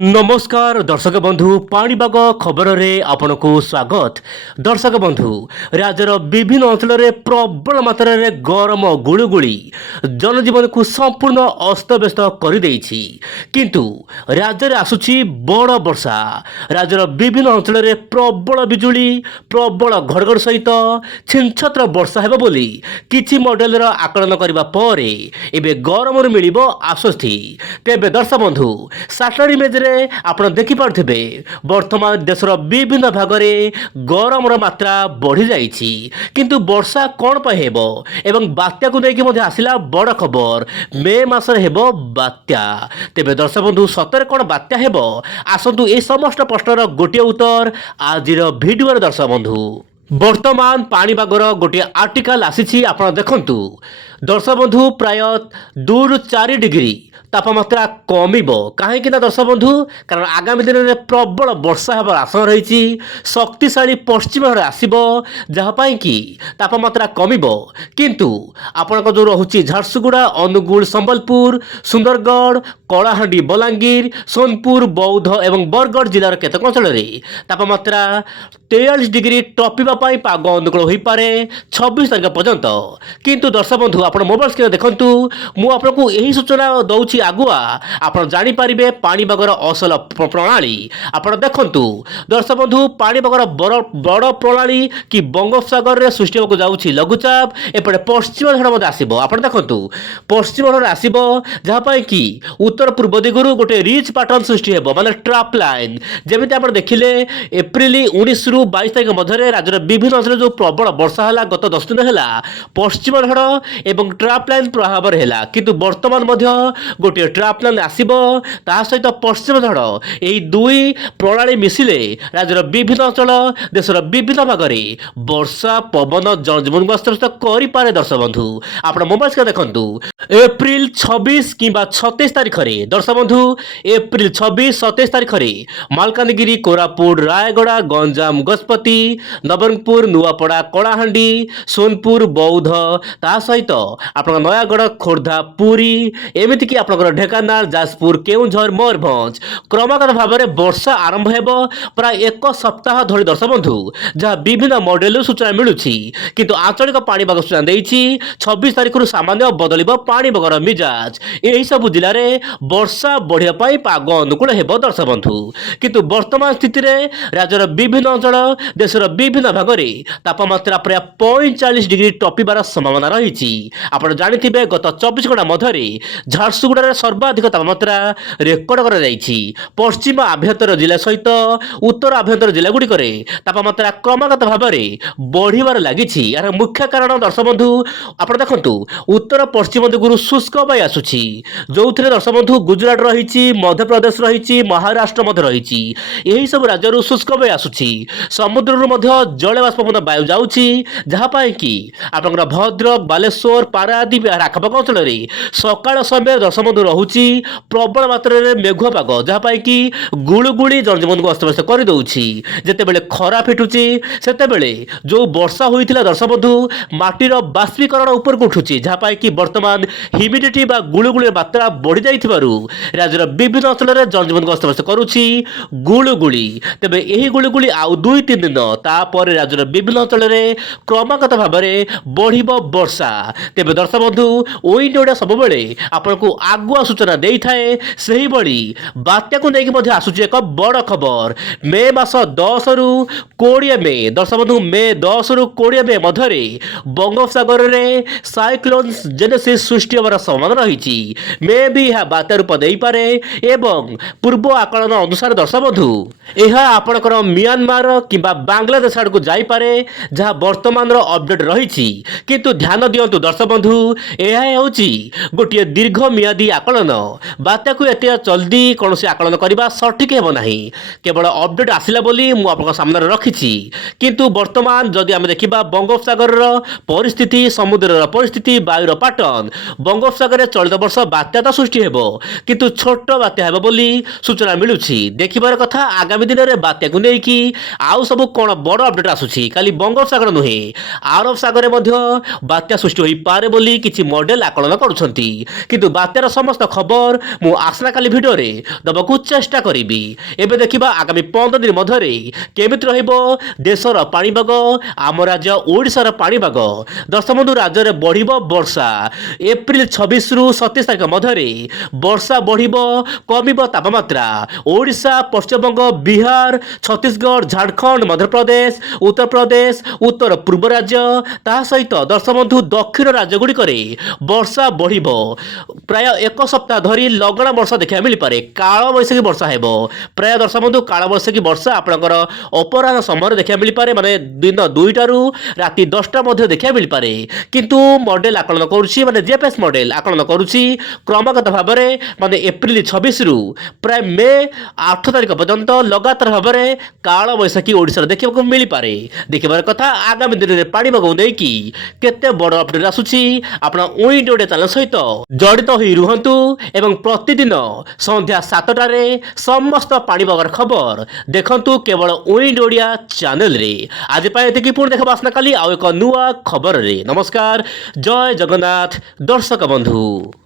नमस्कार दर्शक बंधु पाणीपाग खबर में आपन को स्वागत। दर्शक बंधु राज्यर विभिन्न अंचल में प्रबल मात्रा रे गरम गुळुगुळी जनजीवन को संपूर्ण अस्तव्यस्त कर देइछि। किंतु राज्य में आसुछि बड़ वर्षा। राज्यर विभिन्न अंचल में प्रबल बिजुली प्रबल घड़घड़ सहित छिनछत्र वर्षा हेबो बोली किछि मॉडल रो आकलन करबा परे एबे गरम रे मिलिबो आश्वस्ति। तेबे दर्शक बंधु सैटरडे इमेज ଆପଣ ଦେଖିପାରୁଥିବେ ବର୍ତ୍ତମାନ ଦେଶର ବିଭିନ୍ନ ଭାଗରେ ଗରମର ମାତ୍ରା ବଢ଼ି ଯାଇଛି। କିନ୍ତୁ ବର୍ଷା କ'ଣ ପାଇଁ ହେବ ଏବଂ ବାତ୍ୟାକୁ ନେଇକି ମଧ୍ୟ ଆସିଲା ବଡ଼ ଖବର, ମେ ମାସରେ ହେବ ବାତ୍ୟା। ତେବେ ଦର୍ଶକ ବନ୍ଧୁ ସତରେ କ'ଣ ବାତ୍ୟା ହେବ? ଆସନ୍ତୁ ଏହି ସମସ୍ତ ପ୍ରଶ୍ନର ଗୋଟିଏ ଉତ୍ତର ଆଜିର ଭିଡ଼ିଓରେ ଦର୍ଶକ ବନ୍ଧୁ। ବର୍ତ୍ତମାନ ପାଣିପାଗର ଗୋଟିଏ ଆର୍ଟିକଲ ଆସିଛି, ଆପଣ ଦେଖନ୍ତୁ। ଦର୍ଶକ ବନ୍ଧୁ ପ୍ରାୟ 2ରୁ 4 ଡିଗ୍ରୀ तापमात्रा कमिब कहीं दर्शक बंधु, कारण आगामी दिन में प्रबल वर्षा होबार आशंका रही। शक्तिशाली पश्चिम आसब जहाँपाई कि तापमात्रा कमिब। किंतु आपण जो रोचे झारसुगुड़ा अनुगुल संबलपुर सुंदरगढ़ कलाहांडी बलांगीर सोनपुर बौद्ध एवं बरगढ़ जिलार केतक अंचल तापमात्रा 43 डिग्री टपिबाई पाग अनुकूल हो पारे 26 तारीख पर्यंत। किंतु दर्शक बंधु आप मोबाइल स्क्रीन देखु मुझे यही सूचना दौर आगुआ आप जानीपारे पाणीपागर असल प्रणाली। आप देखु दर्शक बंधु पाणीपागर बड़ प्रणाली कि बंगोपसागर में सृष्टि होगा जाऊँगी लघुचाप एपटे पश्चिम झड़ आसो। आप देखु पश्चिम झड़ आसब जहाँपाई कि उत्तर पूर्व दिगरू गोटे रिच पैटर्न सृष्टि हो माने ट्राप लाइन। जमी आप देखिले एप्रिल 19 ରୁ 22 तारीख मध्य राज्य विभिन्न अंचल जो प्रबल वर्षा है गत 10 दिन है पश्चिम झड़ एवं ट्राप लाइन प्रभाव है। किंतु वर्तमान गोटे ट्राप लाइन आसब ता सहित पश्चिम झड़ यही दुई प्रणाली मिसिले राज्यर विभिन्न अंचल देशर विभिन्न भाग में वर्षा पवन जनजीवन को अस्तव्यस्त करे। दर्शक बंधु आप मोबाइल स्क्रीन देखु एप्रिल 26 किंबा 26 तारीख में दर्शक बंधु एप्रिल 26 27 तारीख में मालकानगिरी कोरापुट रायगड़ा गंजाम गजपति नवरंगपुर नुआपड़ा कलाहांडी सोनपुर बौद्ध ता सहित आप नयागढ़ खोर्धा पुरी एमती कि आप ढेकानाल जाजपुर केउंझर मयूरभंज क्रमागत भाव में वर्षा आरंभ हो प्राय 1 सप्ताह धरी। दर्शक बंधु जहाँ विभिन्न मॉडल सूचना मिलूँ किंतु आंचलिक पाणीपाग सूचना देती 26 तारीख सामान्य बदल पाणीपागर मिजाज यही सब जिले में वर्षा बढ़िया पाग अनुकूल हो। दर्शक बंधु किंतु वर्तमान स्थिति में राज्यर विभिन्न अंचल देशर विभिन्न भाग में तापमात्रा प्राय 45 डिग्री टपिबार संभावना रही। आप जानिथिबे गत 24 घंटा मध्य झारसुगुड़ा सर्वाधिक तापमात्रा रेकर्ड कर पश्चिम आभ्यंतर जिला सहित उत्तर आभ्यंतर जिला गुड़िक तापमात्रा क्रमागत भाव में बढ़िबार लगी। यार मुख्य कारण दर्शक बंधु आप देखु उत्तर पश्चिम दिगरू शुष्क वायु आसुची जो दर्शक बंधु गुजरात रही मध्यप्रदेश रही महाराष्ट्र रही यही सब राज्य शुष्क वायु आसुची समुद्र जल बाष्पीभूत वायु जाऊँगी जहाँपाई कि आप भद्रक बालेश्वर पारादीप आखपाख अंचल सकाल समय दर्शक बंधु रोचे प्रबल मात्रा में मेघुआ पाग जहाँपाई कि गुळुगुळी जनजीवन को अस्तव्यस्त कर दौची। जितेबाला खरा फिटुची सेतेबेले जो वर्षा होता दर्शक बंधु माटीर बाष्पीकरण उपर को उठुची जहाँपाई कि वर्तमान ह्यूमिडिटी बा गुळुगुळी मात्रा बढ़ी जाइथिबारु राज्यर विभिन्न अंचल में जनजीवन को अस्तव्यस्त करुची गुळुगुळी। तेबे यही गुळुगुळी आउ 2-3 दिन तापर राज्यर विभिन्न अंचल में क्रमागत भाव में बढ़िबो वर्षा। तेबे दर्शक बंधु ओइन ओडिया सब बेले आपको आगुआ सूचना दे थाए सही बड़ी बात्या को लेकिन आसूची एक बड़ खबर मे मास 10 ରୁ 20 मे। दर्शक बंधु मे 10 ରୁ 20 मे मध्य बंगोपसागर में साइक्लोन जेनेसिस सृष्टि होवार संभावना रही। मे भी यह बात्या रूप दे पारे एवं पूर्व आकलन अनुसार दर्शक बंधु यह आपणकर म्यांमार किंबा बांग्लादेश आड़ को जाइपारे जहाँ वर्तमान अपडेट रही। किंतु ध्यान दिंतु दर्शक बंधु यह होची गोटे दीर्घ मियादी आकलन बात्या को एत जल्दी कौन आकलन करने सठिक हेब नहीं केवल अपडेट आसला बोली मु आपन सामने रखी। किंतु वर्तमान जदि आम देखा बंगोपसागर परिस्थिति समुद्र परिस्थिति वायुर पैटर्न बंगोपसागर में चलित वर्ष बात्या तो सृष्टि हो किंतु छोट बात्या हो बोली सूचना मिलूँ। देखिबार कथा आगामी दिन में बात्या को लेकिन आउ सब कौन बड़ अपडेट आसूची खाली बंगोपसागर नुहे आरब सागर में बात्या सृष्टि हो ହେଇପାରେ ବୋଲି କିଛି ମଡେଲ ଆକଳନ କରୁଛନ୍ତି। କିନ୍ତୁ ବାତ୍ୟାର ସମସ୍ତ ଖବର ମୁଁ ଆସନ୍ତାକାଲି ଭିଡ଼ିଓରେ ଦେବାକୁ ଚେଷ୍ଟା କରିବି। ଏବେ ଦେଖିବା ଆଗାମୀ 15 ଦିନ ମଧ୍ୟରେ କେମିତି ରହିବ ଦେଶର ପାଣିପାଗ, ଆମ ରାଜ୍ୟ ଓଡ଼ିଶାର ପାଣିପାଗ। ଦର୍ଶକ ବନ୍ଧୁ, ରାଜ୍ୟରେ ବଢ଼ିବ ବର୍ଷା। ଏପ୍ରିଲ 26ରୁ 27 ତାରିଖ ମଧ୍ୟରେ ବର୍ଷା ବଢ଼ିବ, କମିବ ତାପମାତ୍ରା। ଓଡ଼ିଶା, ପଶ୍ଚିମବଙ୍ଗ, ବିହାର, ଛତିଶଗଡ଼, ଝାଡ଼ଖଣ୍ଡ, ମଧ୍ୟପ୍ରଦେଶ, ଉତ୍ତରପ୍ରଦେଶ, ଉତ୍ତର ପୂର୍ବ ରାଜ୍ୟ, ତାହା ସହିତ ଦର୍ଶକ ବନ୍ଧୁ ଦକ୍ଷିଣ ରାଜ୍ୟଗୁଡ଼ିକରେ ବର୍ଷା ବଢ଼ିବ। ପ୍ରାୟ ଏକ ସପ୍ତାହ ଧରି ଲଗାଣ ବର୍ଷା ଦେଖିବାକୁ ମିଳିପାରେ। କାଳବୈଶାଖୀ ବର୍ଷା ହେବ। ପ୍ରାୟ ଦର୍ଶକ ବନ୍ଧୁ କାଳବୈଶାଖୀ ବର୍ଷା ଆପଣଙ୍କର ଅପରାହ୍ନ ସମୟରେ ଦେଖିବାକୁ ମିଳିପାରେ, ମାନେ ଦିନ 2ଟାରୁ ରାତି 10ଟା ମଧ୍ୟ ଦେଖିବାକୁ ମିଳିପାରେ। କିନ୍ତୁ ମଡେଲ ଆକଳନ କରୁଛି, ମାନେ ଜିଏଫଏସ୍ ମଡେଲ ଆକଳନ କରୁଛି କ୍ରମାଗତ ଭାବରେ ମାନେ ଏପ୍ରିଲ 26ରୁ ପ୍ରାୟ ମେ 8 ତାରିଖ ପର୍ଯ୍ୟନ୍ତ ଲଗାତାର ଭାବରେ କାଳବୈଶାଖୀ ଓଡ଼ିଶାରେ ଦେଖିବାକୁ ମିଳିପାରେ। ଦେଖିବାର କଥା ଆଗାମୀ ଦିନରେ ପାଣିପାଗକୁ ନେଇକି କେତେ ବଡ଼ ଅପଡେଟ୍ ଆସୁଛି। ଆପଣ ଉଇଣ୍ଡ ଓଡ଼ିଆ ଚ୍ୟାନେଲ ସହିତ ଜଡ଼ିତ ହୋଇ ରୁହନ୍ତୁ ଏବଂ ପ୍ରତିଦିନ ସନ୍ଧ୍ୟା 7ଟାରେ ସମସ୍ତ ପାଣିପାଗର ଖବର ଦେଖନ୍ତୁ କେବଳ ଉଇଣ୍ଡ ଓଡ଼ିଆ ଚ୍ୟାନେଲରେ। ଆଜି ପାଇଁ ଏତିକି, ପୁଣି ଦେଖବା ଆସନ୍ତାକାଲି ଆଉ ଏକ ନୂଆ ଖବରରେ। ନମସ୍କାର, ଜୟ ଜଗନ୍ନାଥ ଦର୍ଶକ ବନ୍ଧୁ।